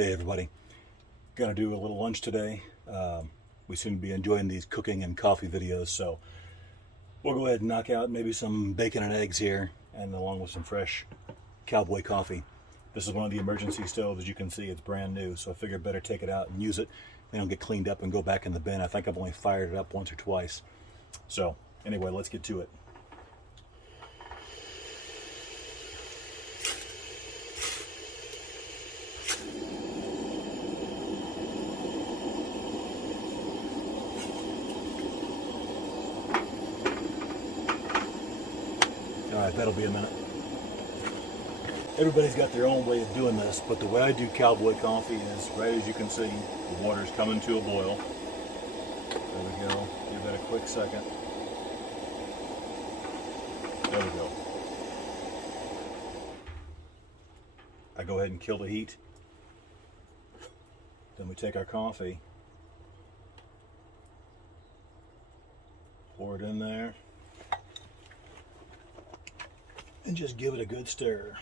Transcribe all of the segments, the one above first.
Hey everybody, gonna do a little lunch today. We seem to be enjoying these cooking and coffee videos, so we'll go ahead and knock out maybe some bacon and eggs here, and along with some fresh Cowboy coffee. This is one of the emergency stoves. As you can see, it's brand new, so I figured better take it out and use it. They don't get cleaned up and go back in the bin. I think I've only fired it up once or twice. So anyway, let's get to it. Alright, that'll be a minute. Everybody's got their own way of doing this, but the way I do Cowboy coffee is, right as you can see, the water's coming to a boil. There we go. Give that a quick second. There we go. I go ahead and kill the heat. Then we take our coffee, pour it in there, and just give it a good stir.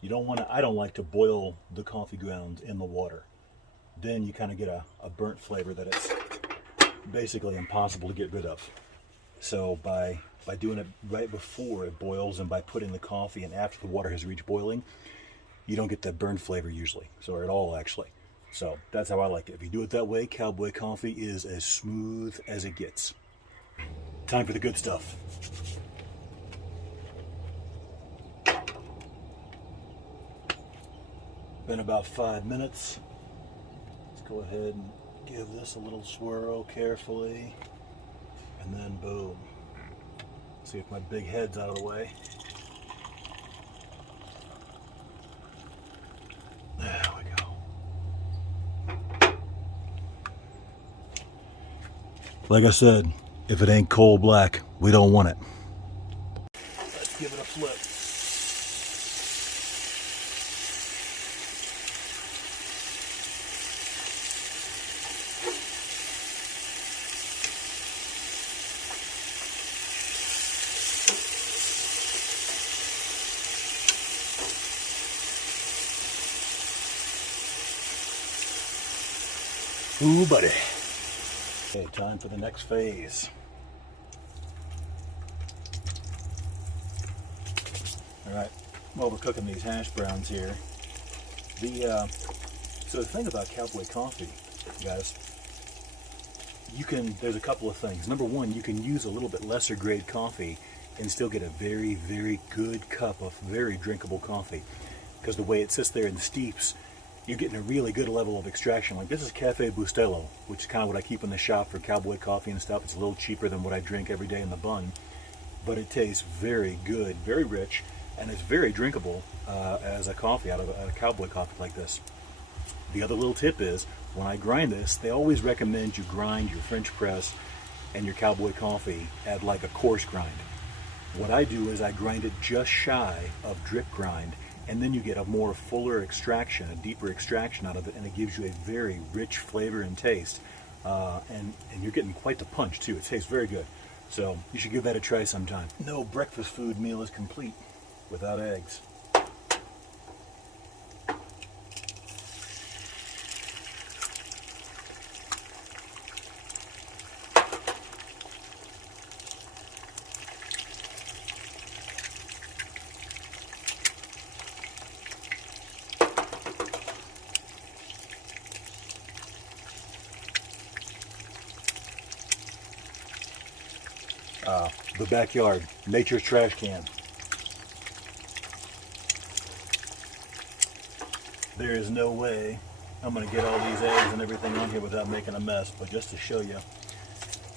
You don't want to, I don't like to boil the coffee grounds in the water. Then you kind of get a burnt flavor that it's basically impossible to get rid of. So by doing it right before it boils and by putting the coffee in after the water has reached boiling, you don't get that burnt flavor usually, or at all actually. So that's how I like it. If you do it that way, Cowboy coffee is as smooth as it gets. Time for the good stuff. Been about 5 minutes. Let's go ahead and give this a little swirl carefully, and then boom. See if my big head's out of the way. There we go. Like I said, if it ain't coal black, we don't want it. Let's give it a flip. Ooh, buddy. Okay, time for the next phase. All right, while we're cooking these hash browns here, so the thing about Cowboy coffee, guys, there's a couple of things. Number one, you can use a little bit lesser grade coffee and still get a very, very good cup of very drinkable coffee, because the way it sits there and steeps, you're getting a really good level of extraction. Like this is Cafe Bustelo, which is kind of what I keep in the shop for Cowboy coffee and stuff. It's a little cheaper than what I drink every day in the bun, but it tastes very good, very rich, and it's very drinkable as a coffee out of a Cowboy coffee like this. The other little tip is, when I grind this, they always recommend you grind your French press and your Cowboy coffee at like a coarse grind. What I do is I grind it just shy of drip grind, and then you get a more fuller extraction, a deeper extraction out of it, and it gives you a very rich flavor and taste. And you're getting quite the punch too. It tastes very good. So you should give that a try sometime. No breakfast food meal is complete without eggs. The backyard, nature's trash can. There is no way I'm going to get all these eggs and everything on here without making a mess, but just to show you,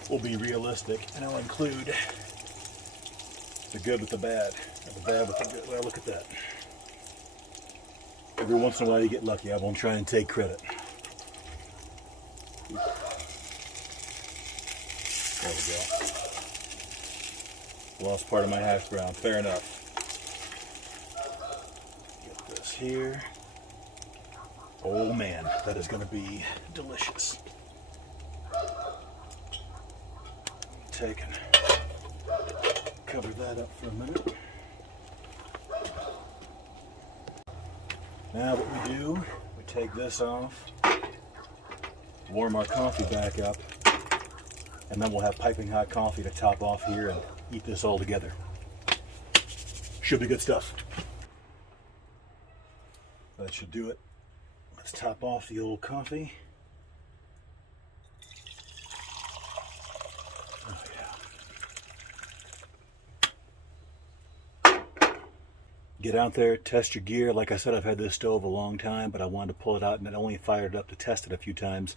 we'll be realistic, and I'll include the good with the bad, and the bad with the good. Well, look at that. Every once in a while you get lucky. I won't try and take credit. There we go. Lost part of my hash brown. Fair enough. Get this here. Oh man, that is going to be delicious. Take and cover that up for a minute. Now what we do, we take this off, warm our coffee back up, and then we'll have piping hot coffee to top off here and eat this all together. Should be good stuff. That should do it. Let's top off the old coffee. Oh yeah. Get out there, test your gear. Like I said, I've had this stove a long time, but I wanted to pull it out and I only fired it up to test it a few times.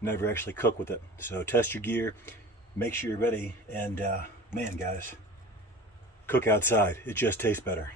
Never actually cook with it. So test your gear, make sure you're ready, and man guys, cook outside. It just tastes better.